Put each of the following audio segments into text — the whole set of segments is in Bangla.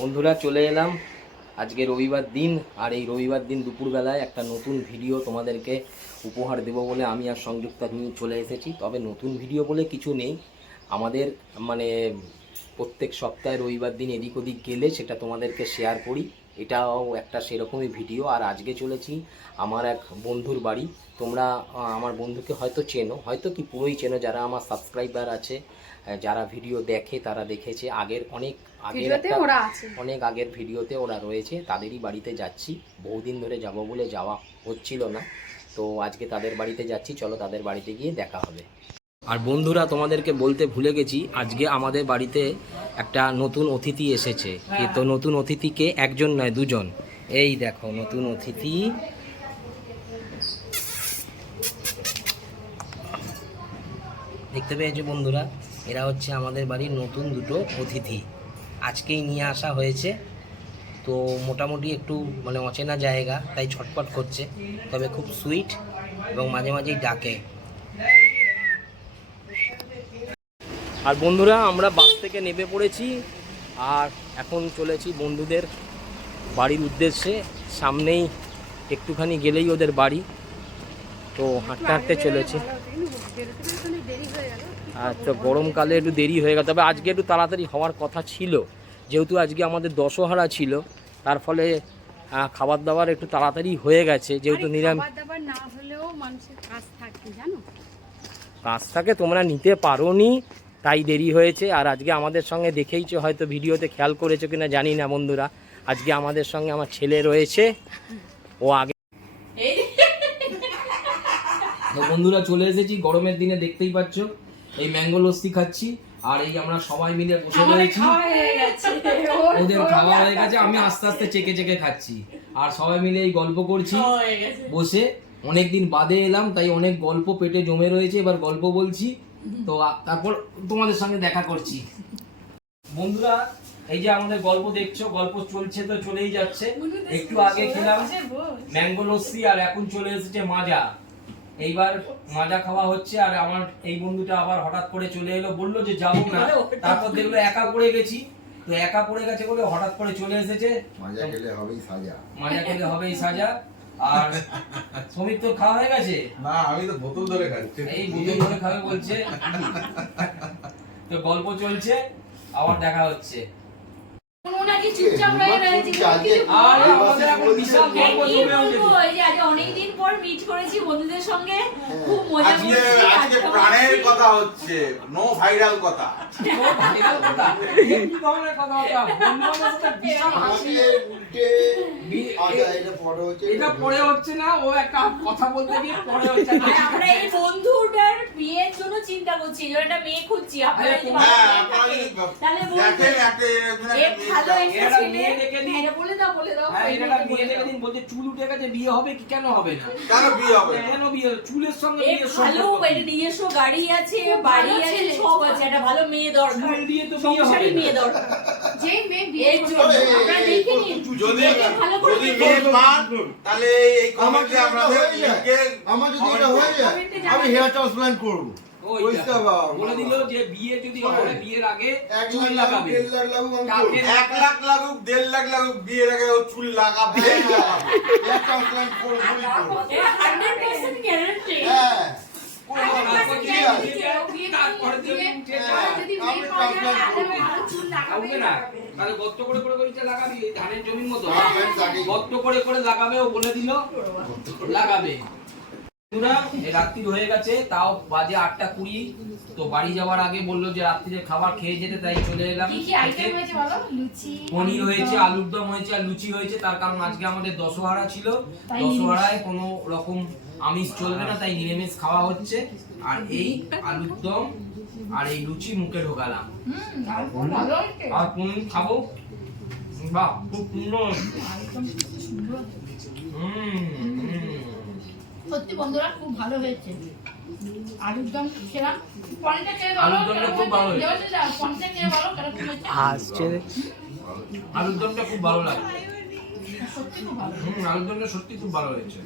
বন্ধুরা চলে এলাম আজকে রবিবার দিন। আর এই রবিবার দিন দুপুরবেলায় একটা নতুন ভিডিও তোমাদেরকে উপহার দেব বলে আমি আর সংযুক্তা নিয়ে চলে এসেছি। তবে নতুন ভিডিও বলে কিছু নেই, আমাদের মানে প্রত্যেক সপ্তাহে রবিবার দিন এদিক ওদিক গেলে সেটা তোমাদেরকে শেয়ার করি, এটাও একটা সেরকমই ভিডিও। আর আজকে চলেছি আমার এক বন্ধুর বাড়ি। তোমরা আমার বন্ধুকে হয়তো চেনো, হয়তো কি পুরোই চেনো, যারা আমার সাবস্ক্রাইবার আছে, যারা ভিডিও দেখে তারা দেখেছে আগের অনেক আগের ভিডিওতে ওরা রয়েছে। তাদেরই বাড়িতে যাচ্ছি, বহুদিন ধরে যাব বলে যাওয়া হচ্ছিল না, তো আজকে তাদের বাড়িতে যাচ্ছি। চলো তাদের বাড়িতে গিয়ে দেখা হবে। আর বন্ধুরা তোমাদেরকে বলতে ভুলে গেছি, আজকে আমাদের বাড়িতে একটা নতুন অতিথি এসেছে। তো নতুন অতিথিকে একজন নয় দুজন, এই দেখো নতুন অতিথি। দেখতে পেয়েছো বন্ধুরা, এরা হচ্ছে আমাদের বাড়ির নতুন দুটো অতিথি, আজকেই নিয়ে আসা হয়েছে। তো মোটামুটি একটু মানে অচেনা জায়গা, তাই ছটফট করছে, তবে খুব সুইট এবং মাঝে মাঝেই ডাকে। আর বন্ধুরা আমরা বাস থেকে নেমে পড়েছি আর এখন চলেছি বন্ধুদের বাড়ির উদ্দেশ্যে। সামনেই একটুখানি গেলেই ওদের বাড়ি, তো হাঁটতে হাঁটতে চলেছি। আচ্ছা, গরমকালে একটু দেরি হয়ে গেল, তবে আজকে একটু তাড়াতাড়ি হওয়ার কথা ছিল, যেহেতু আজকে আমাদের দশহারা ছিল, তার ফলে খাবার দাবার একটু তাড়াতাড়ি হয়ে গেছে। যেহেতু নিরামিষ কাজ থাকে, তোমরা নিতে পারোনি তাই দেরি হয়েছে। আর আজকে আমাদের সঙ্গে দেখেইছো, হয়তো ভিডিওতে খেয়াল করেছো কিনা জানি না বন্ধুরা, আজকে আমাদের সঙ্গে আমার ছেলে রয়েছে। ও আগে তো বন্ধুরা চলে এসেছি গরমের দিনে, দেখতেই পাচ্ছ এই ম্যাঙ্গো লস্যি খাচ্ছি। আর এই আমরা সবাই মিলে বসে রয়েছি, ওদের খাওয়া হয়ে গেছে, আমি আস্তে আস্তে চেকে চেকে খাচ্ছি। আর সবাই মিলে এই গল্প করছি বসে, অনেকদিন বাদে এলাম তাই অনেক গল্প পেটে জমে রয়েছে, এবার গল্প বলছি। তো তারপর তোমাদের সঙ্গে দেখা করছি। বন্ধুরা এই যে আমাদের গল্প দেখছো, গল্প চলছে তো চলেই যাচ্ছে। একটু আগে খেলাম ম্যাঙ্গো লস্যি আর এখন চলে এসেছে মাজা। এইবার মাজা খাওয়া হচ্ছে। আর আমার এই বন্ধুটা আবার হঠাৎ করে চলে এলো, বললো যে যাবো না, তারপর দেখলো একা পড়ে গেছি, তো একা পড়ে গেছে বলে হঠাৎ করে চলে এসেছে। মাজা খেলে হবেই সাজা, মাজা খেলে হবেই সাজা। আর সমিত তো খাওয়া হয়ে গেছে? না, আমি তো বোতল ধরে খাচ্ছি। এই বোতল ধরে খাবে বলছে। তো গল্প চলছে, আবার দেখা হচ্ছে। অনেকদিন পর মিট করেছি বন্ধুদের সঙ্গে, খুব মজা আজকে প্রাণের কথা হচ্ছে, নো ভাইরাল কথা। এটা পরে হচ্ছে না, ও একটা কথা বলতে গিয়ে পরে হচ্ছে। আমরা এই বন্ধুটার বিয়ের জন্য চিন্তা করছি, একটা মেয়ে খুঁজছি। আপনারা তাহলে বলছে চুল উঠে গেছে, বিয়ে হবে কি? কেন হবে না? কেন বিয়ে হবে? কেন বিয়ে? চুলের সঙ্গে ভালো নিজস্ব গাড়ি আছে, বাড়ি আছে, সব আছে, একটা ভালো মেয়ে দরকার। বিয়ে তো বিয়ে হবে, মেয়ে দরকার, যে মেয়ে বিয়ের জন্য আপনারা দেখে নিন। যদি মেয়ে পান তাহলে এই কমেন্টে আপনাদের লিংকে আমার যদি এটা হয়ে যায় আমি হেয়ার ট্রান্সপ্ল্যান্ট করব। বলে দিল যে বিয়ে যদি হয় বিয়ের আগে চুল 1 লাখ লাগাবে, 1.5 লাখ লাগুক, 1 লাখ লাগুক 1.5 লাখ লাগুক, বিয়ের আগে ও চুল লাগাবে। হেয়ার ট্রান্সপ্ল্যান্ট করব। 100% গ্যারান্টি। হ্যাঁ, গর্ত করে করে লাগাবি, ধানের জমির মতো গর্ত করে করে লাগাবে। ও বলে দিল লাগাবে। রাত্রি হয়ে গেছে, তাও বাজে 8:20। তো বাড়ি যাওয়ার আগে বললো যে রাত্রিরে খাবার খেয়ে যেতে, তাই চলে এলাম। পনির হয়েছে, আলুর দম হয়েছে আর লুচি হয়েছে। তার কারণ আজকে আমাদের দশহারা ছিল, দশহারায় কোনো রকম আমিষ চলবে না, তাই নিরামিষ খাওয়া হচ্ছে। আর এই আলুর দম আর এই লুচি মুখে ঢোকালাম, আর পনির খাবো। বাহ, খুব সুন্দর। সত্যি বন্ধুরা খুব ভালো হয়েছে। আলুর দম খেলাম, পনিরটা খেয়ে আলুর দমটা খুব ভালো হয়েছে। পনিরটা খেয়ে বলো কেরকম হয়েছে। আলুর দমটা খুব ভালো লাগে, সত্যি খুব ভালো। আলুর দমটা সত্যি খুব ভালো হয়েছে।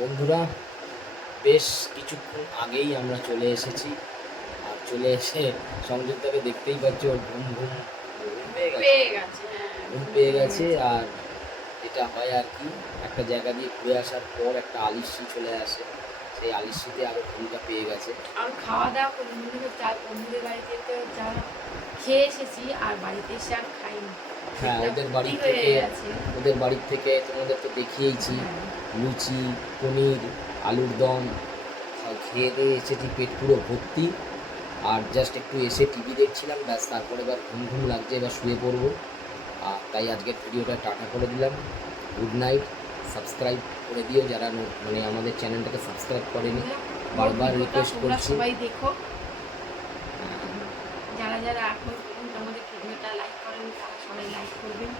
বন্ধুরা বেশ কিছুক্ষণ আগেই আমরা চলে এসেছি। আর চলে এসে সংযুক্তাকে দেখতেই পাচ্ছ, ওর ঘুম পেয়ে গেছে, পেয়ে গেছে ঘুম পেয়ে গেছে। আর যেটা হয় আর কি, একটা জায়গা দিয়ে ঘুরে আসার পর একটা আলিস্যি চলে আসে, সেই আলিস্যিতে আরও ঘুমটা পেয়ে গেছে। আর খাওয়া দাওয়া করে বন্ধুদের বাড়িতে তো যা খেয়ে এসেছি, আর বাড়িতে এসে আর খাইনি। হ্যাঁ, ওদের বাড়ি হয়ে থেকে গেছে। তোমাদের তো দেখিয়েছি, লুচি, পনির, আলুর দম খেয়ে দিয়ে এসেছি, পেট পুরো ভর্তি। আর জাস্ট একটু এসে টিভি দেখছিলাম, ব্যাস তারপরে এবার ঘুম লাগছে, এবার শুয়ে পড়বো। আর তাই আজকের ভিডিওটা টাটা করে দিলাম। Good night. সাবস্ক্রাইব করে দিও যারা মানে আমাদের চ্যানেলটাকে সাবস্ক্রাইব করেনি, বারবার রিকোয়েস্ট তোমরা করছি। সবাই দেখো, যারা যারা এখন পর্যন্ত আমাদের ভিডিওটা লাইক করেন তারা সবাই লাইক করবেন।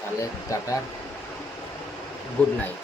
তাহলে টাটা, গুড নাইট।